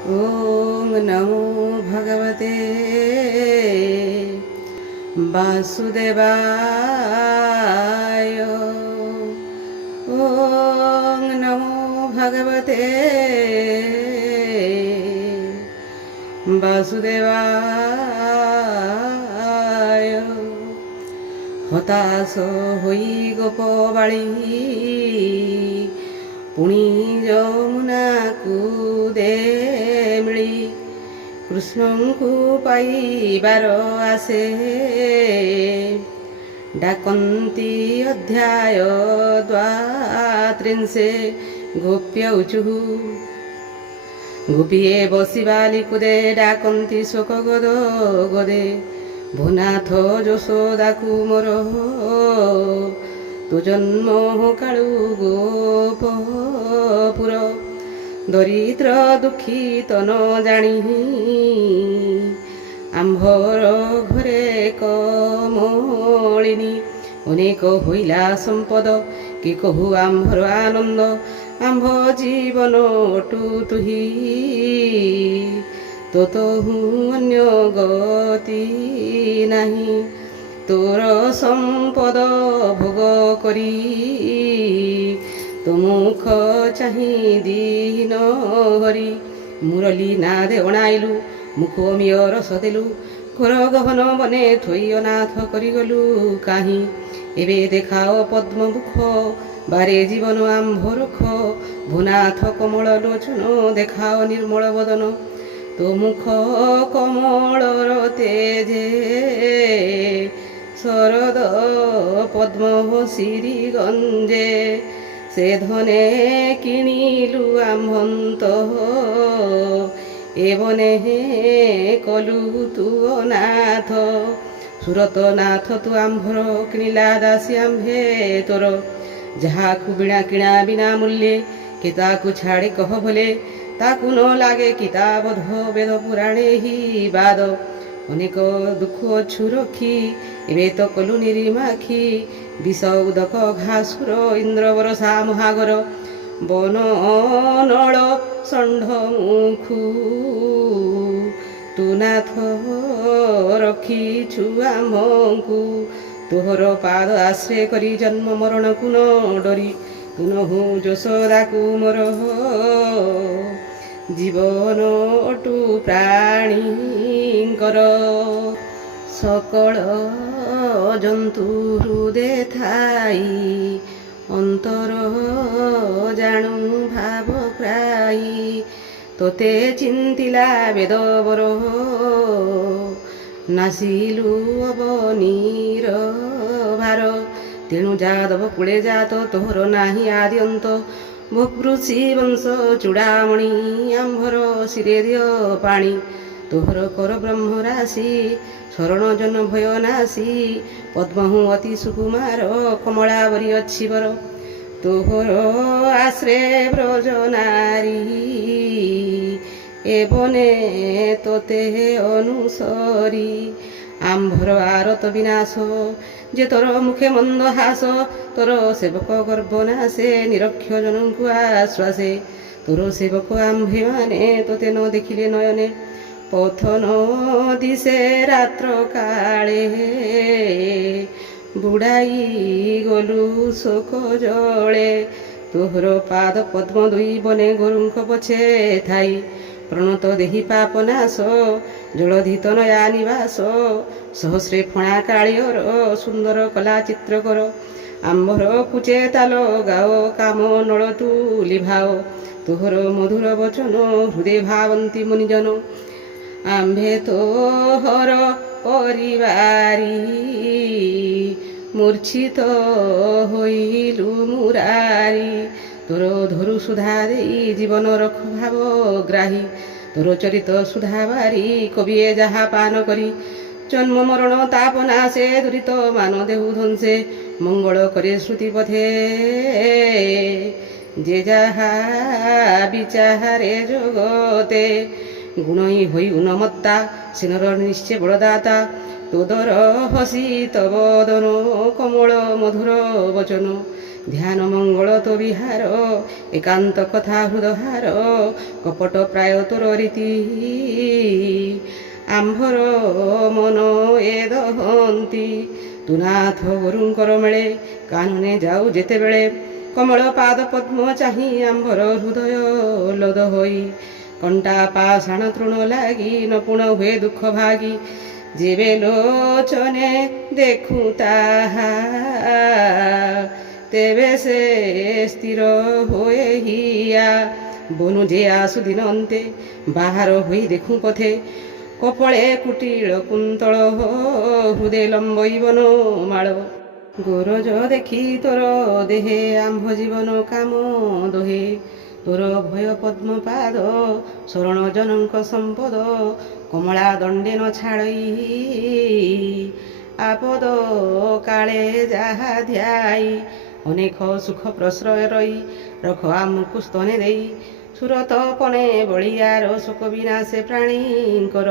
ॐ नमो भगवते वासुदेवाय। ॐ नमो भगवते वासुदेवाय। हताश होई गोपबाळी पुणी ଯମୁନାକୁ ଦେମିଳି କୃଷ୍ଣଙ୍କୁ ପାଇବାର ଆସେ ଡାକନ୍ତି ଅଧ୍ୟାୟ ଦ୍ୱାତ୍ରିଂଶେ ଗୋପ୍ୟଉଚୁଃ ଗୋପୀଏ ବସିବାଲିକୁଦେ ଡାକନ୍ତି ଶୋକ ଗଦ ଗଦେ ଭୂନାଥ ଯଶୋଦାକୁ ମୋର ତୋ ଜନ୍ମ କାଳୁ ଗୋପପୁର ଦରିଦ୍ର ଦୁଃଖୀ ତନ ଜାଣି ଆମ୍ଭର ଘରେ କମଳିନୀ ଅନେକ ହୋଇଲା ସମ୍ପଦ କି କହୁ ଆମ୍ଭର ଆନନ୍ଦ ଆମ୍ଭ ଜୀବନ ଅଟୁ ତୁହି ତୋତହୁ ଅନ୍ୟ ଗତି ନାହିଁ ତୋର ସମ୍ପଦ ଭୋଗ କରି ତୋ ମୁଖ ଚାହିଁ ଦିନ ହରି ମୁରଲି ନାଦେ ଅଣାଇଲୁ ମୁଖ ମିୟ ରସ ଦେଲୁ ଘୋର ଗହନ ବନେ ଥୋଇ ଅନାଥ କରିଗଲୁ କାହିଁ ଏବେ ଦେଖାଅ ପଦ୍ମମୁଖ ବାରେ ଜୀବନ ଆମ୍ଭ ରଖ ଭୂନାଥ କମଳ ଲୋଚନ ଦେଖାଅ ନିର୍ମଳ ବଦନ ତୋ ମୁଖ କମଳର ତେଜେ ଶରଦ ପଦ୍ମ ଶିରି ଗଞ୍ଜେ ସେ ଧନେ କିଣିଲୁ ଆମ୍ଭନ୍ତ ଏବନେ କଲୁ ତୁ ଅନାଥ ସୁରତ ନାଥ ତୁ ଆମ୍ଭର କିଣିଲା ଦାସୀ ଆମ୍ଭେ ତୋର ଯାହାକୁ ବିଣା କିଣା ବିନା ମୂଲ୍ୟେ କି ତାକୁ ଛାଡ଼ି କହ ଭଲେ ତାକୁ ନ ଲାଗେ କିତାବଧ ବେଦ ପୁରାଣେ ହି ବାଦ ଅନେକ ଦୁଃଖ ଅଛୁ ରଖି ଏବେ ତ କଲୁ ନିରିମାଖି ବିଷ ଉଦକ ଘାସୁର ଇନ୍ଦ୍ର ବରସା ମହାଗର ବନ ନଳ ଷଣ୍ଢ ମୁଖୁ ତୁ ନାଥ ରଖିଛୁ ଆମ୍ଭଙ୍କୁ ତୋହର ପାଦ ଆଶ୍ରୟ କରି ଜନ୍ମ ମରଣକୁ ନ ଡରି ତୁ ନହୁ ଯଶୋଦାକୁ ମୋର ଜୀବନ ଅଟୁ ପ୍ରାଣୀଙ୍କର ସକଳ ଜନ୍ତୁ ହୃଦେ ଥାଇ ଅନ୍ତର ଜାଣୁ ଭାବ ପ୍ରାୟୀ ତୋତେ ଚିନ୍ତିଲା ବେଦବର ନାସିଲୁ ଅବନୀର ଭାର ତେଣୁ ଯାଦବ କୁଳେ ଜାତ ତୋହର ନାହିଁ ଆଦ୍ୟନ୍ତ ଭୋକୃଷି ବଂଶ ଚୂଡ଼ାମଣି ଆମ୍ଭର ଶିରେ ଦିଅ ପାଣି ତୋହର କର ବ୍ରହ୍ମ ରାଶି ଶରଣ ଜନ ଭୟ ନାଶି ପଦ୍ମହୁ ଅତି ସୁକୁମାର କମଳାବରୀ ଅଛି ବର ତୋହର ଆଶ୍ରେ ବ୍ରଜ ନାରୀ ଏବନେ ତୋତେ ଅନୁସରି ଆମ୍ଭର ଆରତ ବିନାଶ ଯେ ତୋର ମୁଖେ ମନ୍ଦ ହାସ ତୋର ସେବକ ଗର୍ବ ନାଶେ ନିରକ୍ଷ ଜନଙ୍କୁ ଆଶ୍ୱାସେ ତୋର ସେବକ ଆମ୍ଭେମାନେ ତୋତେ ନ ଦେଖିଲେ ନୟନେ ପଥ ନ ଦିଶେ ରାତ୍ର କାଳେ ବୁଡ଼ାଇ ଗଲୁ ଶୋକ ଜଳେ ତୋହର ପାଦ ପଦ୍ମ ଦୁଇ ବନେ ଗୋରୁଙ୍କ ପଛେ ଥାଇ ପ୍ରଣତ ଦେହି ପାପ ନାଶ ଜଳଧିତ ନୟା ନିବାସ ସହସ୍ରେ ଫଣା କାଳିଅର ସୁନ୍ଦର କଲା ଚିତ୍ର କର ଆମ୍ଭର କୁଚେ ତାଲ ଗାଓ କାମ ନଳ ତୁ ଲିଭାଅ ତୋହର ମଧୁର ବଚନ ହୃଦେ ଭାବନ୍ତି ମୁନିଜନ ଆମ୍ଭେ ତୋହର ପରିବାରୀ ମୂର୍ଚ୍ଛିତ ହୋଇଲୁ ମୁରାରୀ ତୋର ଧରୁ ସୁଧା ଦେଇ ଜୀବନ ରଖ ଭାବ ଗ୍ରାହୀ ତୋର ଚରିତ ସୁଧା ବାରି କବିଏ ଯାହା ପାନ କରି ଜନ୍ମ ମରଣ ତାପ ନାଶେ ଦୁରିତ ମାନ ଦେହୁ ଧ୍ୱଂସେ ମଙ୍ଗଳ કરે ଶ୍ରୁତି ପଥେ ଯେ ଯାହା ବିଚାରେ ଜଗତେ ଗୁଣଇ ହୋଇ ଉନ୍ମତ୍ତା ସିନର ନିଶ୍ଚେ ବଳଦାତା ତୋଦର ହସି ତବଦନ କମଳ ମଧୁର ବଚନ ଧ୍ୟାନ ମଙ୍ଗଳ ତୋ ବିହାର ଏକାନ୍ତ କଥା ହୃଦହାର କପଟ ପ୍ରାୟ ତୋର ରୀତି ଆମ୍ଭର ମନ ଏ ଦହନ୍ତି ତୁ ନାଥ ଗୁରୁଙ୍କର ମେଳେ କାନନେ ଯାଉ ଯେତେବେଳେ କମଳ ପାଦ ପଦ୍ମ ଚାହିଁ ଆମ୍ଭର ହୃଦୟ ଲୋଦ ହୋଇ କଣ୍ଟା ପାଷାଣ ତୃଣ ଲାଗି ନପୁଣ ହୁଏ ଦୁଃଖ ଭାଗି ଯେବେ ଲୋଚନେ ଦେଖୁ ତାହା ତେବେ ସେ ସ୍ଥିର ହୋଏ ହିଆ ବନୁ ଯେ ଆସୁ ଦିନ ଅନ୍ତେ ବାହାର ହୋଇ ଦେଖୁ ପଥେ କପଳେ କୁଟିଳ କୁନ୍ତଳ ହୃଦେ ଲମ୍ବଇବନ ମାଳ ଗୋରଜ ଦେଖି ତୋର ଦେହେ ଆମ୍ଭ ଜୀବନ କାମ ଦୋହେ ତୋର ଭୟ ପଦ୍ମ ପାଦ ଶରଣ ଜନଙ୍କ ସମ୍ପଦ କମଳା ଦଣ୍ଡେ ନ ଛାଡ଼ଇ ଆପଦ କାଳେ ଯାହା ଧ୍ୟାଇ ଅନେକ ସୁଖ ପ୍ରଶ୍ରୟ ରହି ରଖ ଆମକୁ ସ୍ତନେ ଦେଇ ସୁରତ ପଣେ ବଳିଆର ଶୋକ ବିନାଶେ ପ୍ରାଣୀଙ୍କର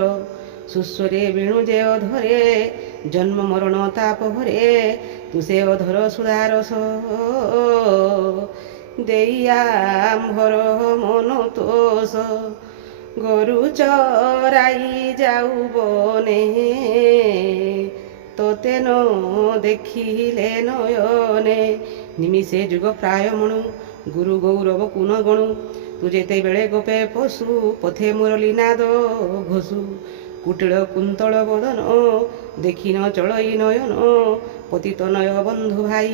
ସୁସ୍ୱରେ ବେଣୁ ଯେ ଅଧରେ ଜନ୍ମ ମରଣ ତାପ ଭରେ ତୁ ସେ ଅଧର ସୁଧାରସ ଦେଇଆ ଆମ୍ଭର ମନ ତୋଷ ଗୋରୁ ଚରାଇ ଯାଉ ବନେ ତୋତେ ନ ଦେଖିଲେ ନୟନେ ନିମିଷେ ଯୁଗ ପ୍ରାୟ ମଣୁ ଗୁରୁ ଗୌରବ କୁନ ଗଣୁ ତୁ ଯେତେବେଳେ ଗୋପେ ପଶୁ ପଥେ ମୁରଲି ନାଦ ଘୋଷୁ କୁଟିଳ କୁନ୍ତଳ ବଦନ ଦେଖିନ ଚଳଇ ନୟନ ପତିତ ନୟ ବନ୍ଧୁ ଭାଇ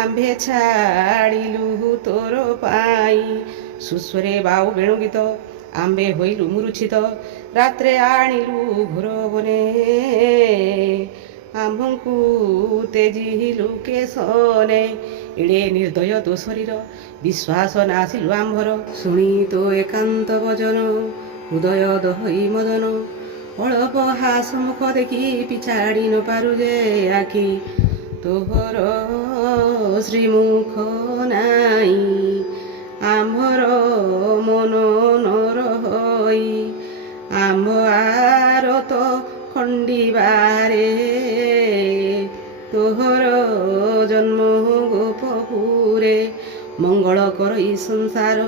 ଆମ୍ଭେ ଛାଡ଼ିଲୁ ତୋର ପାଇଁ ସୁସ୍ୱରେ ବାଉ ବେଣୁ ଗୀତ ଆମ୍ଭେ ହୋଇଲୁ ମୂର୍ଚ୍ଛିତ ରାତ୍ରେ ଆଣିଲୁ ଘୋର ବନେ ଆମ୍ଭଙ୍କୁ ତେଜିଲୁ କେଶନେ ଏଡ଼େ ନିର୍ଦ୍ଦୟ ତୋ ଶରୀର ବିଶ୍ୱାସ ନାସିଲୁ ଆମ୍ଭର ଶୁଣି ତୋ ଏକାନ୍ତ ବଚନ ହୃଦୟ ଦହଇ ମଦନ ଅଳପ ହାସ ମୁଖ ଦେଖି ପିଛାଡ଼ି ନ ପାରୁ ଯେ ଆଖି ତୋହର ଶ୍ରୀମୁଖ ନାଇଁ ଆମ୍ଭର ମନ ନରହଇ ଆମ୍ଭ ଆରତ ଖଣ୍ଡିବାରେ ତୋହର ଜନ୍ମ ଗୋପପୁରେ ମଙ୍ଗଳ କରଇ ସଂସାର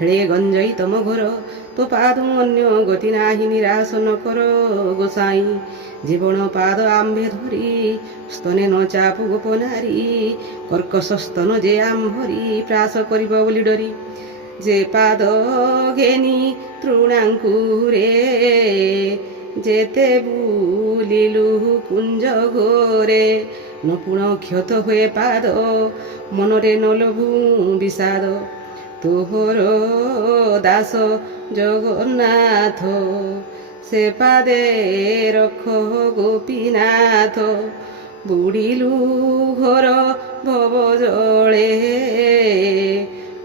ହେଳେ ଗଞ୍ଜଇ ତମ ଘର ତୋ ପାଦ ଅନ୍ୟ ଗତି ନାହିଁ ନିରାଶ ନ କର ଗୋସାଇଁ ଜୀବନ ପାଦ ଆମ୍ଭେ ଧରି ସ୍ତନେ ନ ଚାପୁ ଗୋପ ନାରୀ କର୍କଶ ସ୍ତନ ଯେ ଆମ୍ଭରି ପ୍ରାସ କରିବ ବୋଲି ଡରି ଯେ ପାଦ ଘେନି ତୃଣାଙ୍କୁରେ ଯେତେ ବୁଲିଲୁ କୁଞ୍ଜ ଘୋରେ ନପୁଣ କ୍ଷତ ହୁଏ ପାଦ ମନରେ ନ ଲୋଭୁ ବିଷାଦ ତୋହର ଦାସ ଜଗନ୍ନାଥ ସେ ପାଦେ ରଖ ଗୋପୀନାଥ ବୁଡ଼ିଲୁ ଘୋର ଭବ ଜଳେ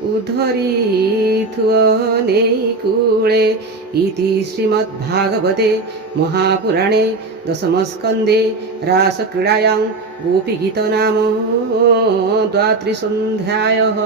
ଉଦ୍ଧରିଥୁଅ ନେଇ କୂଳେ ଇତି ଶ୍ରୀମଦ୍ଭାଗବତେ ମହାପୁରାଣେ ଦଶମସ୍କନ୍ଧେ ରାସକ୍ରୀଡ଼ାୟାं ଗୋପୀଗୀତ ନାମ ଦ୍ୱାତ୍ରିଶୋऽଧ୍ୟାୟः।